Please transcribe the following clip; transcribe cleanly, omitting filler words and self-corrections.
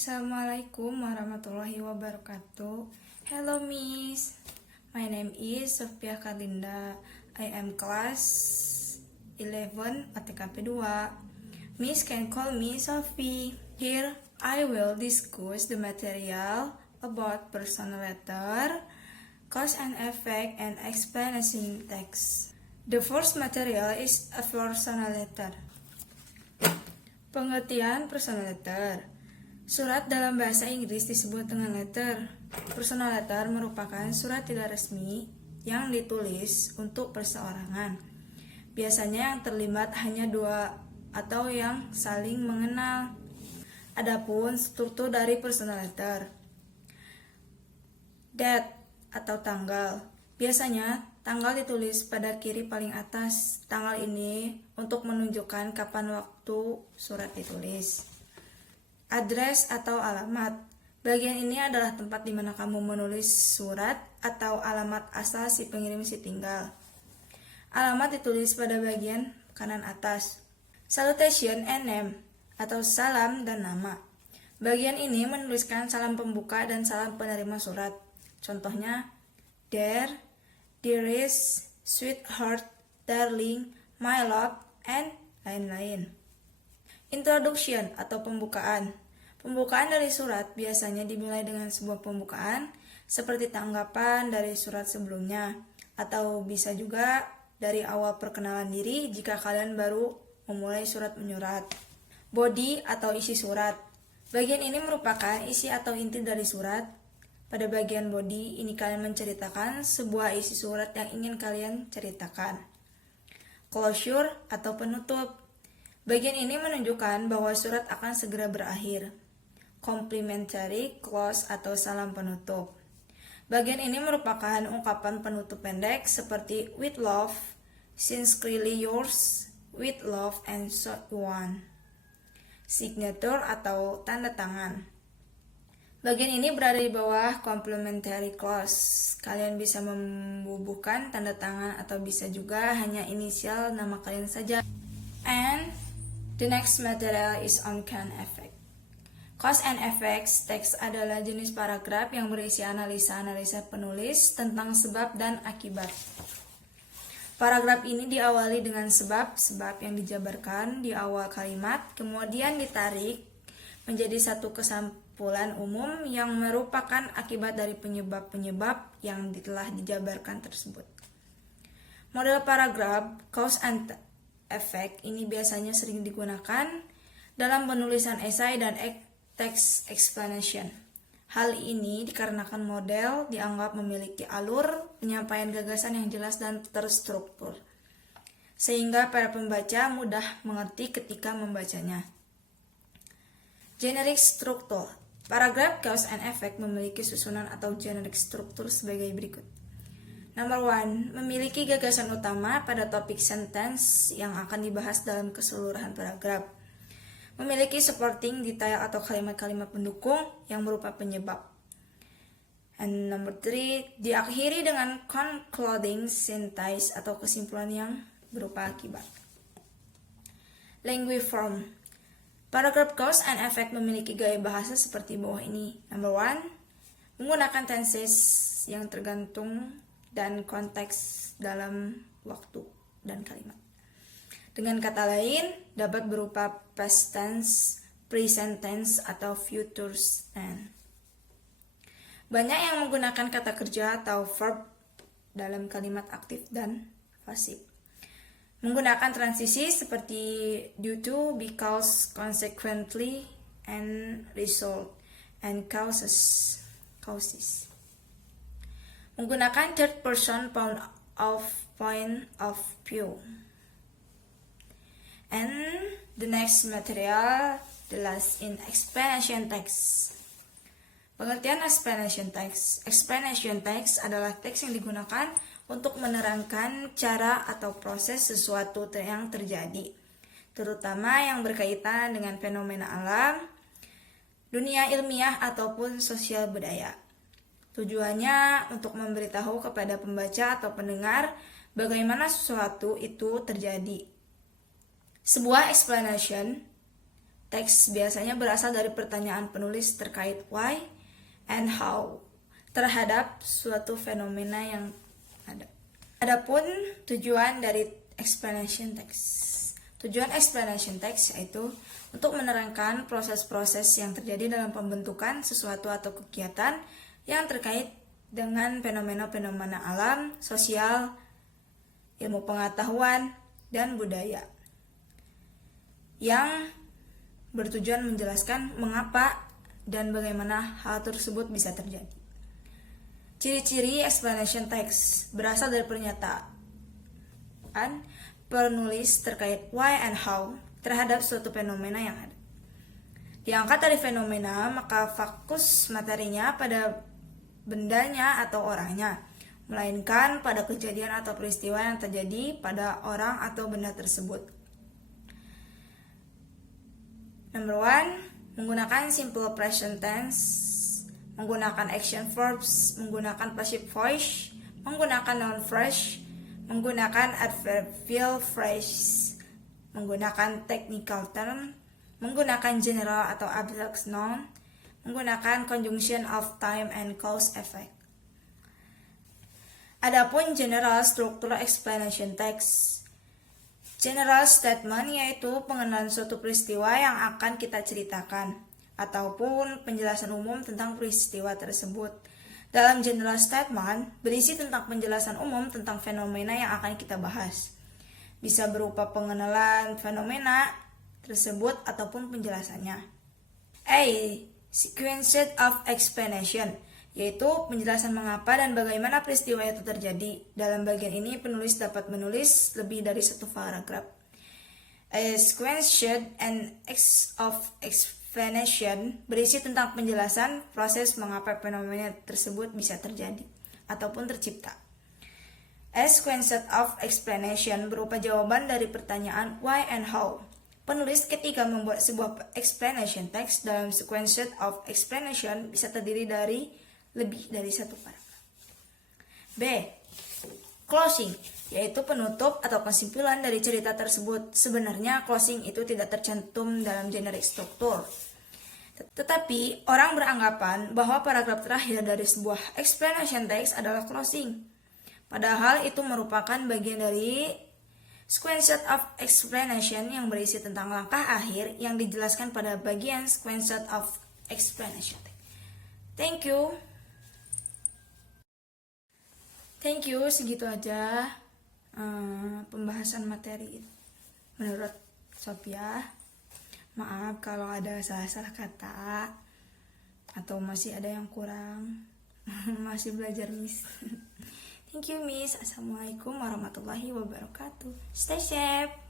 Assalamualaikum warahmatullahi wabarakatuh. Hello Miss, my name is Sophia Kalinda. I am class 11 ATKP 2. Miss can call me Sophie. Here I will discuss the material about personal letter, cause and effect, and explanation text. The first material is a personal letter. Pengertian personal letter. Surat dalam bahasa Inggris disebut dengan letter. Personal letter merupakan surat tidak resmi yang ditulis untuk perseorangan. Biasanya yang terlibat hanya dua atau yang saling mengenal. Adapun struktur dari personal letter. Date atau tanggal. Biasanya tanggal ditulis pada kiri paling atas. Tanggal ini untuk menunjukkan kapan waktu surat ditulis. Address atau alamat. Bagian ini adalah tempat di mana kamu menulis surat atau alamat asal si pengirim si tinggal. Alamat ditulis pada bagian kanan atas. Salutation and name atau salam dan nama. Bagian ini menuliskan salam pembuka dan salam penerima surat. Contohnya, dear, dearest, sweetheart, darling, my love, and lain-lain. Introduction atau pembukaan. Pembukaan dari surat biasanya dimulai dengan sebuah pembukaan seperti tanggapan dari surat sebelumnya, atau bisa juga dari awal perkenalan diri jika kalian baru memulai surat menyurat. Body atau isi surat. Bagian ini merupakan isi atau inti dari surat. Pada bagian body ini kalian menceritakan sebuah isi surat yang ingin kalian ceritakan. Closure atau penutup. Bagian ini menunjukkan bahwa surat akan segera berakhir. Complimentary close atau salam penutup. Bagian ini merupakan ungkapan penutup pendek seperti with love, sincerely yours, with love, and so on. Signature atau tanda tangan. Bagian ini berada di bawah complimentary clause. Kalian bisa membubuhkan tanda tangan atau bisa juga hanya inisial nama kalian saja. And the next material is on cause and effect. Cause and effects text adalah jenis paragraf yang berisi analisa-analisa penulis tentang sebab dan akibat. Paragraf ini diawali dengan sebab yang dijabarkan di awal kalimat, kemudian ditarik menjadi satu kesimpulan umum yang merupakan akibat dari penyebab-penyebab yang telah dijabarkan tersebut. Model paragraf cause and effect ini biasanya sering digunakan dalam penulisan esai dan text explanation. Hal ini dikarenakan model dianggap memiliki alur penyampaian gagasan yang jelas dan terstruktur, sehingga para pembaca mudah mengerti ketika membacanya. Generic struktur. Paragraf cause and effect memiliki susunan atau generic struktur sebagai berikut. Number 1, memiliki gagasan utama pada topik sentence yang akan dibahas dalam keseluruhan paragraf. Memiliki supporting detail atau kalimat-kalimat pendukung yang berupa penyebab. And number 3, diakhiri dengan concluding sentence atau kesimpulan yang berupa akibat. Language form. Paragraf cause and effect memiliki gaya bahasa seperti bawah ini. Number 1, menggunakan tenses yang tergantung dan konteks dalam waktu dan kalimat. Dengan kata lain, dapat berupa past tense, present tense, atau future tense. Banyak yang menggunakan kata kerja atau verb dalam kalimat aktif dan pasif. Menggunakan transisi seperti due to, because, consequently, and result, and causes. Menggunakan third person point of view. And the next material, the last in explanation text. Pengertian explanation text. Explanation text adalah teks yang digunakan untuk menerangkan cara atau proses sesuatu yang terjadi, terutama yang berkaitan dengan fenomena alam, dunia ilmiah, ataupun sosial budaya. Tujuannya untuk memberitahu kepada pembaca atau pendengar bagaimana sesuatu itu terjadi. Sebuah explanation Teks biasanya berasal dari pertanyaan penulis terkait why and how terhadap suatu fenomena yang ada. Adapun tujuan dari explanation text. Tujuan explanation text yaitu untuk menerangkan proses-proses yang terjadi dalam pembentukan sesuatu atau kegiatan yang terkait dengan fenomena-fenomena alam, sosial, ilmu pengetahuan, dan budaya yang bertujuan menjelaskan mengapa dan bagaimana hal tersebut bisa terjadi. Ciri-ciri explanation text berasal dari pernyataan penulis terkait why and how terhadap suatu fenomena yang ada. Diangkat dari fenomena, maka fokus materinya pada bendanya atau orangnya, melainkan pada kejadian atau peristiwa yang terjadi pada orang atau benda tersebut. Number 1, menggunakan simple present tense, menggunakan action verbs, menggunakan passive voice, menggunakan noun phrase, menggunakan adverbial phrase, menggunakan technical term, menggunakan general atau abstract noun, menggunakan conjunction of time and cause effect. Adapun general structure explanation text. General statement yaitu pengenalan suatu peristiwa yang akan kita ceritakan ataupun penjelasan umum tentang peristiwa tersebut. Dalam general statement berisi tentang penjelasan umum tentang fenomena yang akan kita bahas. Bisa berupa pengenalan fenomena tersebut ataupun penjelasannya. A. Sequence of explanation yaitu penjelasan mengapa dan bagaimana peristiwa itu terjadi. Dalam bagian ini penulis dapat menulis lebih dari satu paragraf. A sequence and of explanation berisi tentang penjelasan proses mengapa fenomena tersebut bisa terjadi ataupun tercipta. A sequence of explanation berupa jawaban dari pertanyaan why and how. Penulis ketika membuat sebuah explanation text dalam sequence of explanation bisa terdiri dari lebih dari satu paragraf. B. Closing, yaitu penutup atau kesimpulan dari cerita tersebut. Sebenarnya closing itu tidak tercantum dalam generic struktur. Tetapi orang beranggapan bahwa paragraf terakhir dari sebuah explanation text adalah closing. Padahal itu merupakan bagian dari sequence of explanation yang berisi tentang langkah akhir yang dijelaskan pada bagian sequence of explanation. Thank you. Segitu aja pembahasan materi menurut Sophia. Maaf kalau ada salah-salah kata atau masih ada yang kurang. Masih belajar, Miss. Thank you, Miss. Assalamualaikum warahmatullahi wabarakatuh. Stay safe.